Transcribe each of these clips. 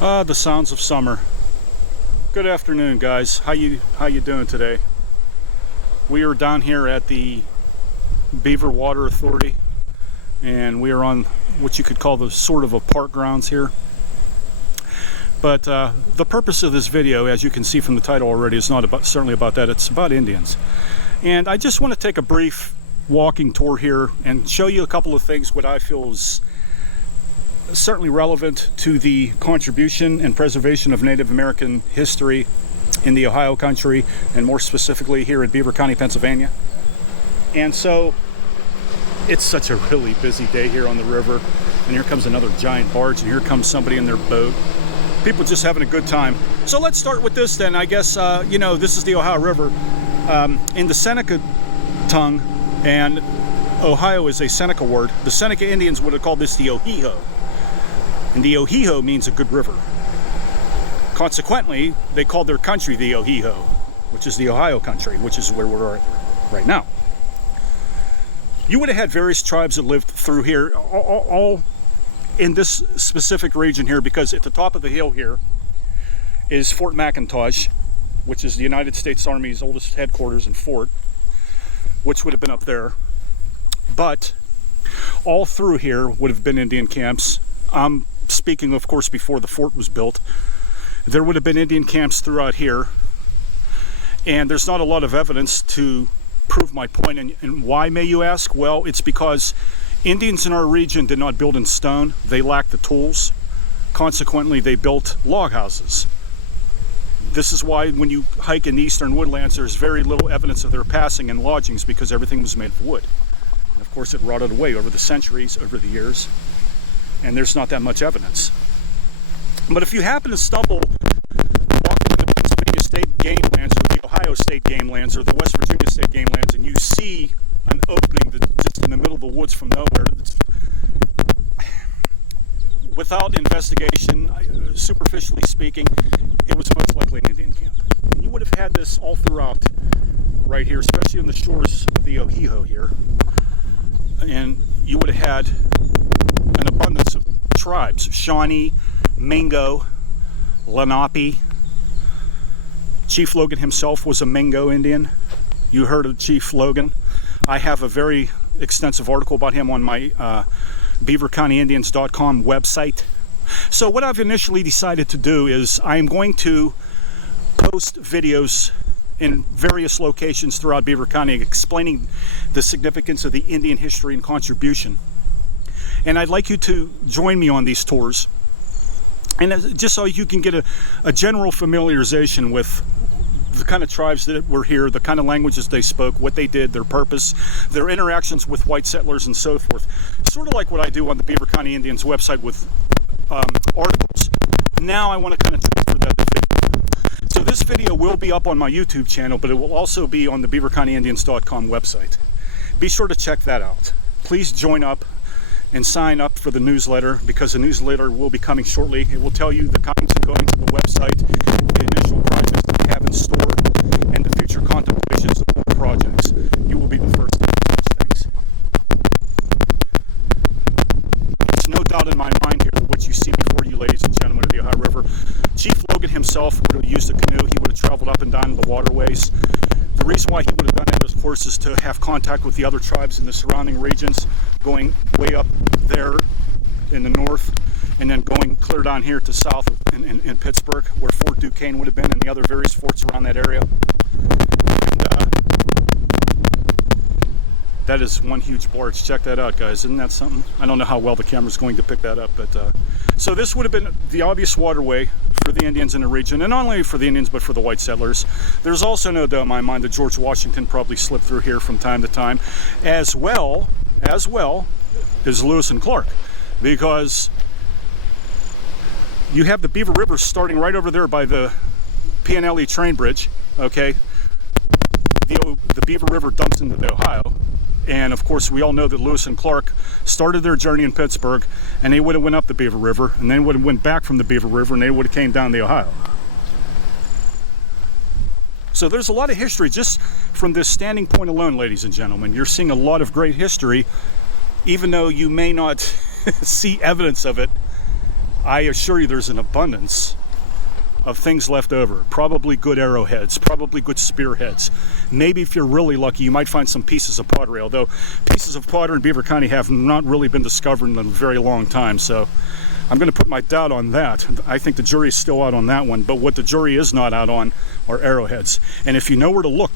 The sounds of summer. Good afternoon, guys. How you doing today? We are down here at the Beaver Water Authority, and we are on what you could call the sort of a park grounds here. But the purpose of this video, as you can see from the title already, is not certainly about that. It's about Indians. And I just want to take a brief walking tour here and show you a couple of things what I feel is certainly relevant to the contribution and preservation of Native American history in the Ohio country, and more specifically here in Beaver County, Pennsylvania. And so it's such a really busy day here on the river, and here comes another giant barge, and here comes somebody in their boat. People just having a good time. So let's start with this then. I guess, this is the Ohio River. In the Seneca tongue, and Ohio is a Seneca word, the Seneca Indians would have called this the Ohiho. And the Ohiho means a good river. Consequently, they called their country the Ohiho, which is the Ohio country, which is where we're at right now. You would have had various tribes that lived through here, all in this specific region here, because at the top of the hill here is Fort McIntosh, which is the United States Army's oldest headquarters and fort, which would have been up there. But all through here would have been Indian camps. I'm speaking, of course, before the fort was built. There would have been Indian camps throughout here, and there's not a lot of evidence to prove my point. And why, may you ask? Well, it's because Indians in our region did not build in stone. They lacked the tools. Consequently, they built log houses. This is why when you hike in the eastern woodlands, there's very little evidence of their passing and lodgings, because everything was made of wood. And of course, it rotted away over the centuries, over the years, and there's not that much evidence. But if you happen to stumble walking in the Pennsylvania state game lands, or the Ohio state game lands, or the West Virginia state game lands, and you see an opening that's just in the middle of the woods from nowhere, without investigation, superficially speaking, it was most likely an Indian camp. And you would have had this all throughout right here, especially on the shores of the Ohiho here. And you would have had an abundance of tribes: Shawnee, Mingo, Lenape. Chief Logan himself was a Mingo Indian. You heard of Chief Logan. I have a very extensive article about him on my beavercountyindians.com website. So what I've initially decided to do is I'm going to post videos in various locations throughout Beaver County explaining the significance of the Indian history and contribution. And I'd like you to join me on these tours, and just so you can get a general familiarization with the kind of tribes that were here, the kind of languages they spoke, what they did, their purpose, their interactions with white settlers, and so forth. Sort of like what I do on the Beaver County Indians website with articles. Now I want to kind of transfer that to video. So this video will be up on my YouTube channel, but it will also be on the beavercountyindians.com website. Be sure to check that out. Please join up and sign up for the newsletter, because the newsletter will be coming shortly. It will tell you the coming to going to the website, the initial projects that we have in store, and the future contemplations of more projects. You will be the first to do such things. There's no doubt in my mind here that what you see before you, ladies and gentlemen, of the Ohio River, Chief Logan himself would have used a canoe. He would have traveled up and down the waterways. The reason why he would have done that, of course, is to have contact with the other tribes in the surrounding regions, going way up there in the north, and then going clear down here to south in Pittsburgh, where Fort Duquesne would have been, and the other various forts around that area. And that is one huge barge. Check that out, guys. Isn't that something? I don't know how well the camera's going to pick that up, but so this would have been the obvious waterway for the Indians in the region, and not only for the Indians, but for the white settlers. There's also no doubt in my mind that George Washington probably slipped through here from time to time, as well as Lewis and Clark, because you have the Beaver River starting right over there by the P&LE train bridge, okay? The Beaver River dumps into the Ohio, and of course we all know that Lewis and Clark started their journey in Pittsburgh, and they would have went up the Beaver River, and then would have went back from the Beaver River, and they would have came down the Ohio. So there's a lot of history just from this standing point alone, ladies and gentlemen. You're seeing a lot of great history, even though you may not see evidence of it I assure you there's an abundance of things left over. Probably good arrowheads, probably good spearheads. Maybe if you're really lucky, you might find some pieces of pottery, although pieces of pottery in Beaver County have not really been discovered in a very long time, so I'm going to put my doubt on that. I think the jury is still out on that one, but what the jury is not out on are arrowheads. And if you know where to look,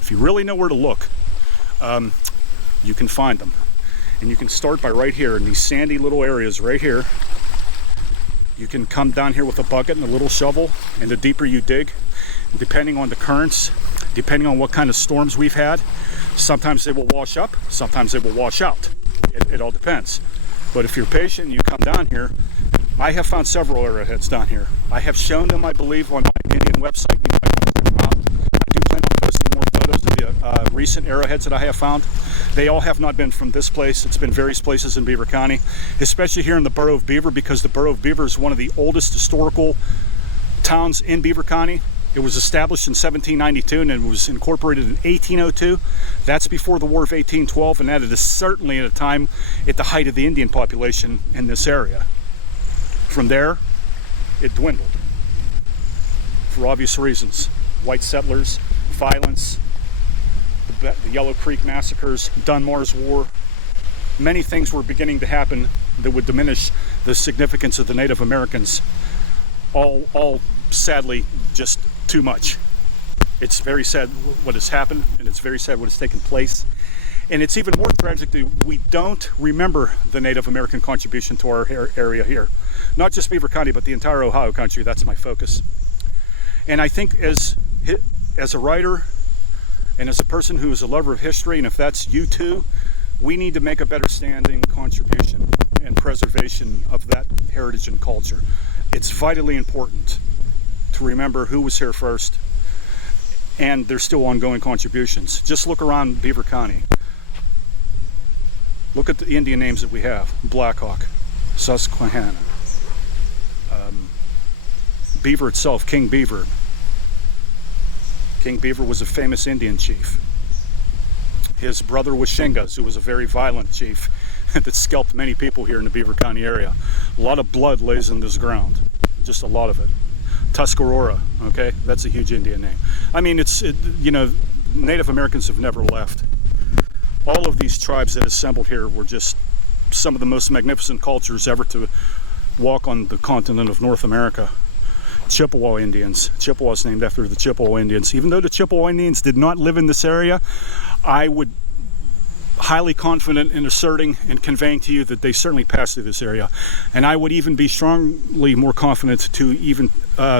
if you really know where to look, you can find them. And you can start by right here in these sandy little areas right here. You can come down here with a bucket and a little shovel, and the deeper you dig, depending on the currents, depending on what kind of storms we've had, sometimes they will wash up, sometimes they will wash out. It all depends. But if you're patient and you come down here, I have found several arrowheads down here. I have shown them, I believe, on my Indian website. You might want to check them out. I do plan on posting more photos of the recent arrowheads that I have found. They all have not been from this place. It's been various places in Beaver County, especially here in the Borough of Beaver, because the Borough of Beaver is one of the oldest historical towns in Beaver County. It was established in 1792 and it was incorporated in 1802. That's before the War of 1812, and that is certainly at a time at the height of the Indian population in this area. From there, it dwindled for obvious reasons. White settlers, violence, the Yellow Creek massacres, Dunmar's War. Many things were beginning to happen that would diminish the significance of the Native Americans. All sadly just too much. It's very sad what has happened, and it's very sad what has taken place. And it's even more tragic that we don't remember the Native American contribution to our area here. Not just Beaver County, but the entire Ohio country. That's my focus. And I think as a writer and as a person who is a lover of history, and if that's you too, we need to make a better standing contribution and preservation of that heritage and culture. It's vitally important to remember who was here first, and there's still ongoing contributions. Just look around Beaver County. Look at the Indian names that we have: Blackhawk, Susquehanna, Beaver itself, King Beaver. King Beaver was a famous Indian chief. His brother was Shingas, who was a very violent chief that scalped many people here in the Beaver County area. A lot of blood lays in this ground, just a lot of it. Tuscarora, okay, that's a huge Indian name. I mean, you know, Native Americans have never left. All of these tribes that assembled here were just some of the most magnificent cultures ever to walk on the continent of North America. Chippewa Indians. Chippewa is named after the Chippewa Indians. Even though the Chippewa Indians did not live in this area, I would highly confident in asserting and conveying to you that they certainly passed through this area. And I would even be strongly more confident to even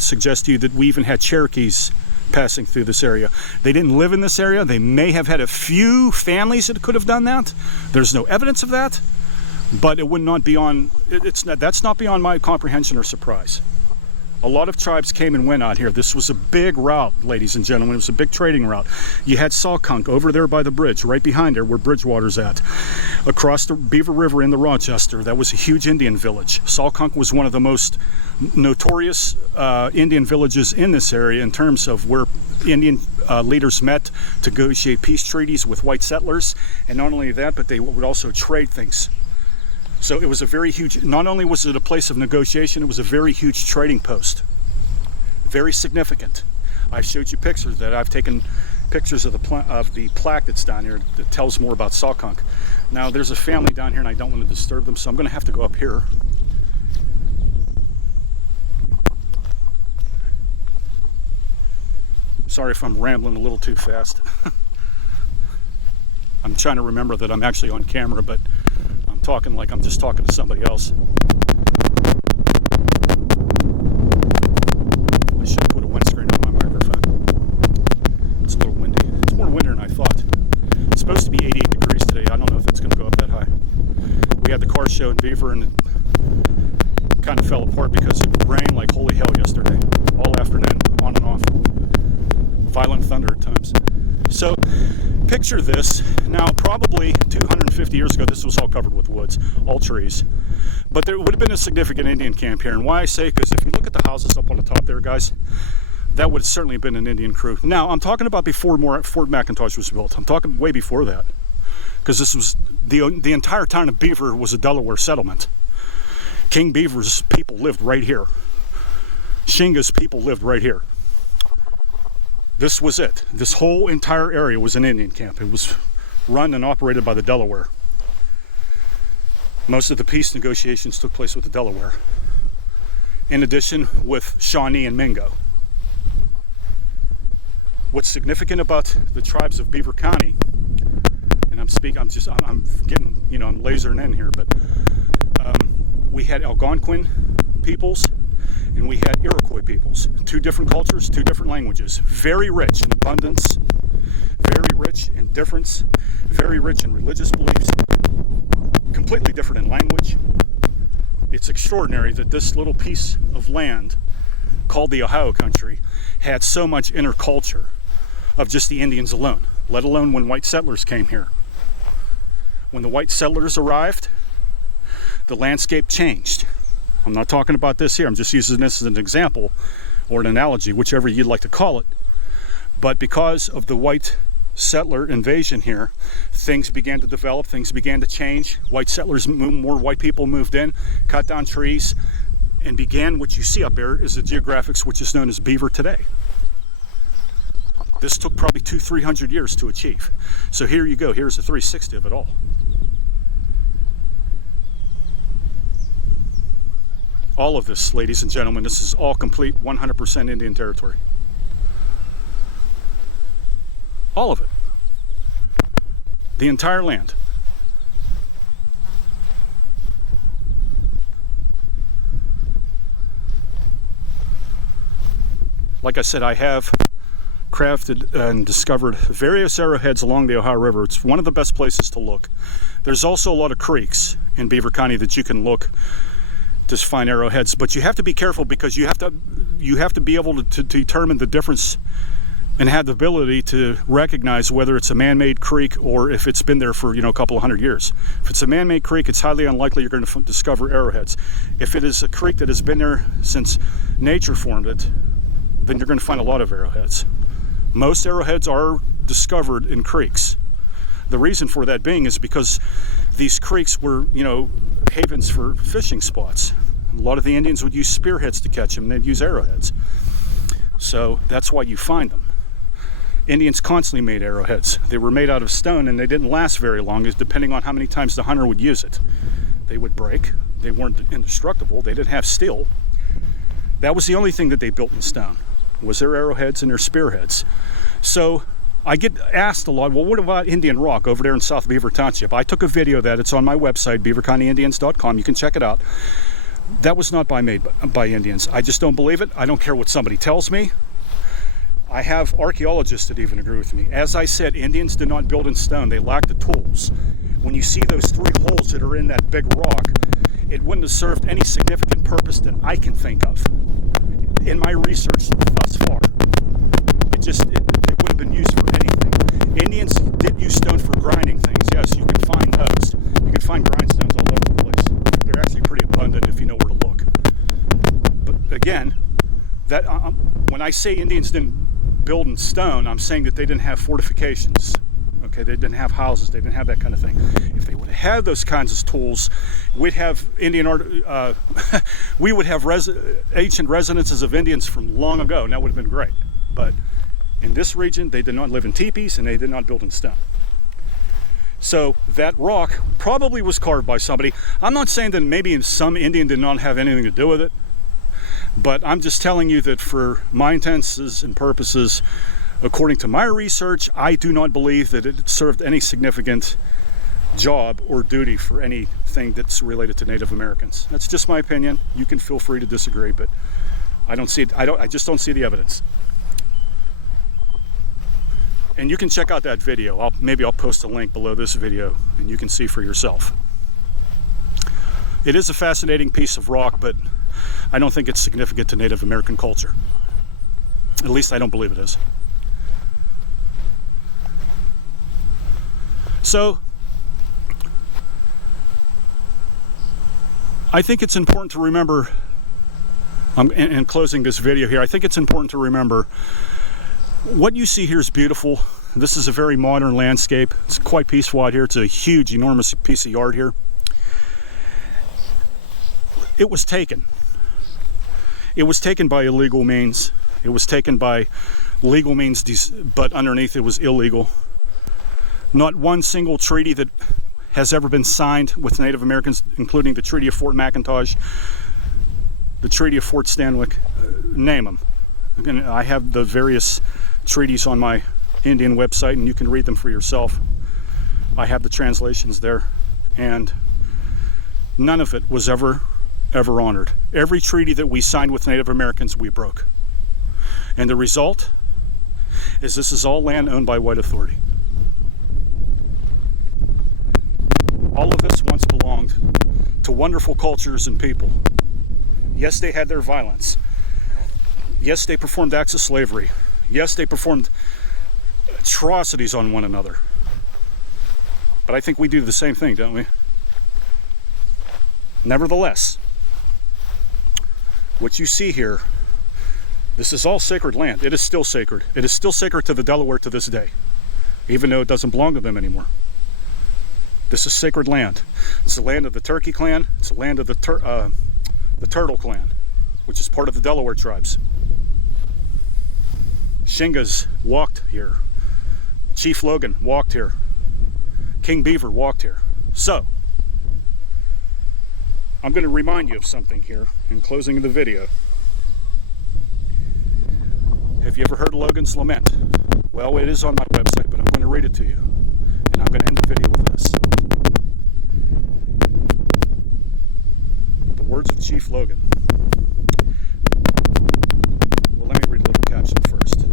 suggest to you that we even had Cherokees passing through this area. They didn't live in this area. They may have had a few families that could have done that. There's no evidence of that, but it would not be on, that's not beyond my comprehension or surprise. A lot of tribes came and went out here. This was a big route, ladies and gentlemen. It was a big trading route. You had Salkunk over there by the bridge, right behind there where Bridgewater's at. Across the Beaver River in the Rochester, that was a huge Indian village. Salkunk was one of the most notorious Indian villages in this area in terms of where Indian leaders met to negotiate peace treaties with white settlers. And not only that, but they would also trade things. So it was a very huge, not only was it a place of negotiation, it was a very huge trading post. Very significant. I showed you pictures that I've taken pictures of the plaque that's down here that tells more about Salkunk. Now there's a family down here and I don't want to disturb them, so I'm going to have to go up here. Sorry if I'm rambling a little too fast. I'm trying to remember that I'm actually on camera, but I'm talking like I'm just talking to somebody else. I should put a windscreen on my microphone. It's a little windy. It's more windy than I thought. It's supposed to be 88 degrees today. I don't know if it's going to go up that high. We had the car show in Beaver and it kind of fell apart because it rained like holy hell yesterday. All afternoon, on and off. Violent thunder at times. So picture this. Now probably 250 years ago this was all covered with woods, all trees, but there would have been a significant Indian camp here. And why I say, because if you look at the houses up on the top there, guys, that would have certainly been an Indian crew. Now I'm talking about before Fort McIntosh was built. I'm talking way before that, because this was the entire town of Beaver was a Delaware settlement. King Beaver's people lived right here. Shinga's people lived right here. This was it. This whole entire area was an Indian camp. It was run and operated by the Delaware. Most of the peace negotiations took place with the Delaware. In addition, with Shawnee and Mingo. What's significant about the tribes of Beaver County, and I'm getting, I'm lasering in here, but we had Algonquin peoples and we had Iroquois peoples. Two different cultures, two different languages. Very rich in abundance, very rich in difference, very rich in religious beliefs, completely different in language. It's extraordinary that this little piece of land called the Ohio country had so much inner culture of just the Indians alone, let alone when white settlers came here. When the white settlers arrived, the landscape changed. I'm not talking about this here, I'm just using this as an example or an analogy, whichever you'd like to call it. But because of the white settler invasion here, things began to develop, things began to change. White settlers, more white people moved in, cut down trees, and began what you see up there is the geographics which is known as Beaver today. This took probably 200-300 years to achieve. So here you go, here's a 360 of it all. All of this, ladies and gentlemen, this is all complete 100% Indian territory. All of it. The entire land. Like I said, I have crafted and discovered various arrowheads along the Ohio River. It's one of the best places to look. There's also a lot of creeks in Beaver County that you can look to find arrowheads, but you have to be careful because you have to be able to determine the difference and have the ability to recognize whether it's a man-made creek or if it's been there for a couple of hundred years. If it's a man-made creek, it's highly unlikely you're going to discover arrowheads. If it is a creek that has been there since nature formed it, then you're going to find a lot of arrowheads. Most arrowheads are discovered in creeks. The reason for that being is because these creeks were, havens for fishing spots. A lot of the Indians would use spearheads to catch them, and they'd use arrowheads. So that's why you find them. Indians constantly made arrowheads. They were made out of stone, and they didn't last very long, depending on how many times the hunter would use it. They would break. They weren't indestructible. They didn't have steel. That was the only thing that they built in stone, was their arrowheads and their spearheads. So I get asked a lot, well, what about Indian Rock over there in South Beaver Township? I took a video of that. It's on my website, beavercountyindians.com. You can check it out. That was not made by Indians. I just don't believe it. I don't care what somebody tells me. I have archaeologists that even agree with me. As I said, Indians did not build in stone. They lacked the tools. When you see those 3 holes that are in that big rock, it wouldn't have served any significant purpose that I can think of. In my research thus far, it wouldn't have been used for anything. Indians did use stone for grinding things. Yes, you can find those. You can find grindstones all over the place. They're actually pretty abundant if you know where to look. But again, when I say Indians didn't build in stone, I'm saying that they didn't have fortifications. Okay, they didn't have houses. They didn't have that kind of thing. If they would have had those kinds of tools, we'd have we would have ancient residences of Indians from long ago, and that would have been great. But in this region, they did not live in teepees, and they did not build in stone. So that rock probably was carved by somebody. I'm not saying that maybe some Indian did not have anything to do with it, but I'm just telling you that for my intents and purposes, according to my research, I do not believe that it served any significant job or duty for anything that's related to Native Americans. That's just my opinion. You can feel free to disagree, but I don't see it. I just don't see the evidence. And you can check out that video. Maybe I'll post a link below this video and you can see for yourself. It is a fascinating piece of rock, but I don't think it's significant to Native American culture. At least I don't believe it is. So, I think it's important to remember, in closing this video here, I think it's important to remember what you see here is beautiful. This is a very modern landscape. It's quite peaceful out here. It's a huge, enormous piece of yard here. it was taken. It was taken by illegal means. It was taken by legal means, but underneath it was illegal. Not one single treaty that has ever been signed with Native Americans, including the Treaty of Fort McIntosh, the Treaty of Fort Stanwix, name them. Again, I have the various treaties on my Indian website, and you can read them for yourself. I have the translations there, and none of it was ever honored. Every treaty that we signed with Native Americans, we broke. And the result is this is all land owned by white authority. All of this once belonged to wonderful cultures and people. Yes, they had their violence. Yes, they performed acts of slavery. Yes, they performed atrocities on one another. But I think we do the same thing, don't we? Nevertheless, what you see here, this is all sacred land. It is still sacred. It is still sacred to the Delaware to this day, even though it doesn't belong to them anymore. This is sacred land. It's the land of the Turkey clan. It's the land of the Turtle clan, which is part of the Delaware tribes. Shingas walked here. Chief Logan walked here. King Beaver walked here. So, I'm going to remind you of something here in closing the video. Have you ever heard of Logan's Lament? Well, it is on my website, but I'm going to read it to you. And I'm going to end the video with this. The words of Chief Logan. Well, let me read a little caption first.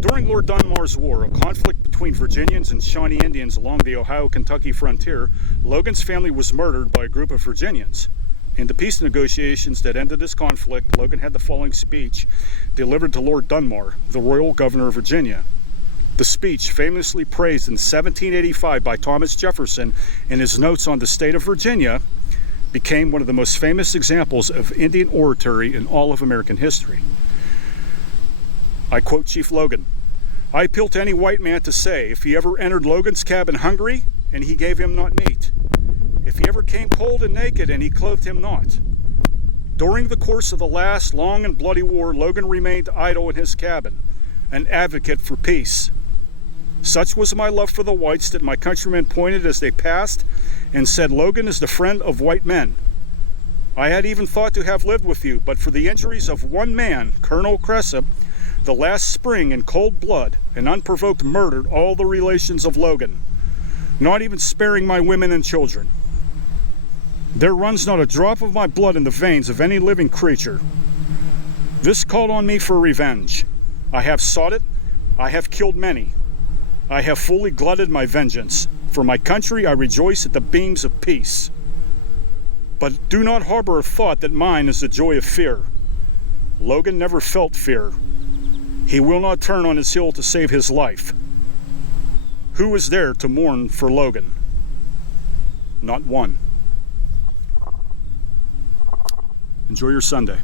During Lord Dunmar's War, a conflict between Virginians and Shawnee Indians along the Ohio-Kentucky frontier, Logan's family was murdered by a group of Virginians. In the peace negotiations that ended this conflict, Logan had the following speech delivered to Lord Dunmar, the royal governor of Virginia. The speech, famously praised in 1785 by Thomas Jefferson in his notes on the state of Virginia, became one of the most famous examples of Indian oratory in all of American history. I quote Chief Logan, "I appeal to any white man to say, if he ever entered Logan's cabin hungry, and he gave him not meat, if he ever came cold and naked, and he clothed him not. During the course of the last long and bloody war, Logan remained idle in his cabin, an advocate for peace. Such was my love for the whites that my countrymen pointed as they passed and said, 'Logan is the friend of white men.' I had even thought to have lived with you, but for the injuries of one man, Colonel Cressup, the last spring in cold blood and unprovoked murdered all the relations of Logan, not even sparing my women and children. There runs not a drop of my blood in the veins of any living creature. This called on me for revenge. I have sought it. I have killed many. I have fully glutted my vengeance. For my country I rejoice at the beams of peace. But do not harbor a thought that mine is the joy of fear. Logan never felt fear. He will not turn on his heel to save his life. Who is there to mourn for Logan? Not one." Enjoy your Sunday.